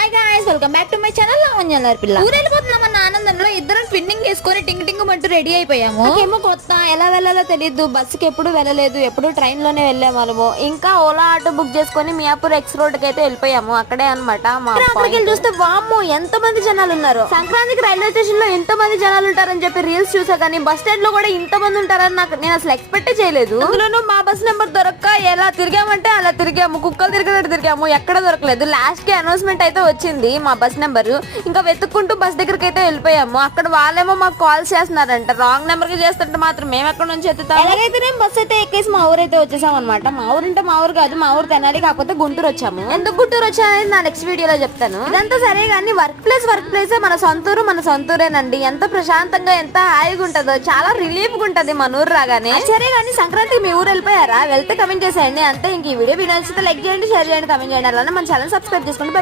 Hi guys, welcome back to my channel Lavanya పిల్ల. ఊరెళ్ళిపోతున్నామన్న ఆనందంలో ఇద్దరం ట్విన్నింగ్ చేసుకుని టింగ్ టింగ్ అంటూ రెడీ అయిపోయాము. నాకేమో కొత్త, ఎలా వెళ్ళాలో తెలియదు. బస్సుకి ఎప్పుడు వెళ్ళలేదు, ఎప్పుడు ట్రైన్ లోనే వెళ్ళాము. ఇంకా ఓలా ఆటో బుక్ చేసుకుని మియాపూర్ ఎక్స్ రోడ్ కి అయితే వెళ్ళిపోయాము. అక్కడే అనమాట అక్కడికి చూస్తే వామ్మో ఎంత మంది జనాలు ఉన్నారు. సంక్రాంతికి రైల్వే స్టేషన్ లో ఎంత మంది జనాలు ఉంటారని చెప్పి రీల్స్ చూసా, కానీ బస్ స్టాండ్ లో కూడా ఇంత మంది ఉంటారని నేను అసలు ఎక్స్పెక్ట్ చేయలేదు. అందులోనూ మా బస్ నెంబర్ దొరక్క ఎలా తిరిగామంటే అలా తిరిగాము, కుక్కలు తిరిగినట్టు తిరిగాము. ఎక్కడ దొరకలేదు. లాస్ట్ కి అనౌన్స్మెంట్ అయితే వచ్చింది మా బస్ నెంబర్. ఇంకా వెతుక్కుంటూ బస్ దగ్గరికి అయితే వెళ్ళిపోయాము. అక్కడ వాళ్ళేమో మాకు కాల్ చేస్తున్నారంట. రాంగ్ నెంబర్ కి చేస్తుంటే మాత్రం మేము ఎక్కడ నుంచి ఎత్తుతాం. ఎలాగైతే నేను బస్ అయితే ఎక్కేసి మా ఊరు అయితే వచ్చేసాం అనమాట. మా ఊరు అంటే మా ఊరు కాదు, మా ఊరు తెనాలి, కాకపోతే గుంటూరు వచ్చాము. ఎందుకు గుంటూరు వచ్చానని నా నెక్స్ట్ వీడియోలో చెప్తాను. ఇదంతా సరే కానీ వర్క్ ప్లేస్ మన సొంతూరేనండి. ఎంత ప్రశాంతంగా, ఎంత హాయిగా ఉంటుందో, చాలా రిలీఫ్ గా ఉంటది మన ఊరు రాగానే. సరే కానీ సంక్రాంతికి మీ ఊరు వెళ్ళిపోయారా? వెళ్తే కమెంట్ చేసేయండి. అంతే. ఇంక ఈ వీడియో నచ్చితే లైక్ చేయండి, షేర్ చేయండి, కమెంట్ చేయండి. అలానే మన ఛానల్ సబ్స్క్రైబ్ చేసుకోండి.